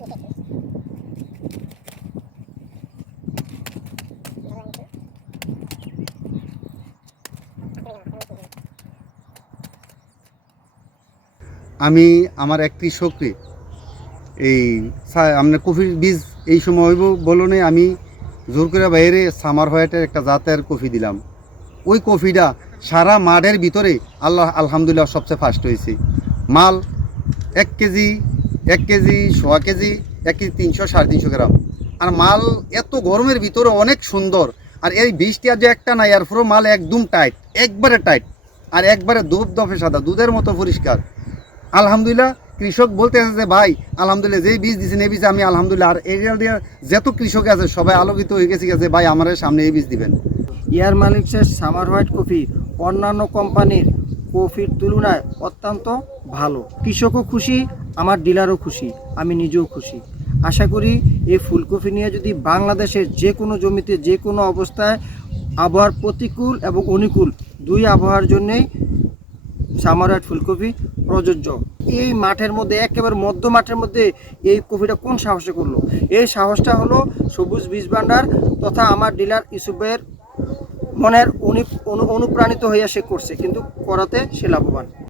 আমি আমার এক কৃষককে এই আপনার কফির বীজ এই সময় হইব বলনে আমি জোর করে বাইরে সামার হোয়াইটের একটা জাতের কফি দিলাম। ওই কফিটা সারা মাঠের ভিতরে আলহামদুলিল্লাহ সবচেয়ে ফার্স্ট হয়েছে। মাল 1 কেজি 1.5 কেজি 1 কেজি 300 350 গ্রাম। আর মাল এত গরমের ভিতরে অনেক সুন্দর। আর এই বীজটি যে একটা নাই, এর পুরো মাল একদম টাইট, একবারে টাইট, আর একবারে দুধ দফে সাদা, দুধের মতো পরিষ্কার। আলহামদুলিল্লাহ কৃষক বলতেছে যে ভাই আলহামদুলিল্লাহ যেই বীজ দিচ্ছেন এই বীজ আমি আলহামদুলিল্লাহ, আর এরিয়া দিয়ে যত কৃষক আছে সবাই আলোকিত হয়ে গেছে যে ভাই আমার সামনে এই বীজ দিবেন। এয়ার মালিক্সের সামার হোয়াইট কফি অন্যান্য কোম্পানির কফির তুলনায় অত্যন্ত ভালো। কৃষকও খুশি, আমার ডিলারও খুশি, আমি নিজেও খুশি। আশা করি এই ফুলকপি নিয়ে যদি বাংলাদেশের যে কোনো জমিতে যে কোনো অবস্থায় আবহাওয়ার প্রতিকূল এবং অনুকূল দুই আবহাওয়ার জন্যেই সামার হোয়াইট ফুলকপি প্রযোজ্য। এই মাঠের মধ্যে একেবারে মধ্য মাঠের মধ্যে এই কফিটা কোন সাহসে করলো? এই সাহসটা হলো সবুজ বীজ ভান্ডার তথা আমার ডিলার ইউসুফের মনের অনুপ্রাণিত হইয়া সে করছে, কিন্তু করাতে সে লাভবান।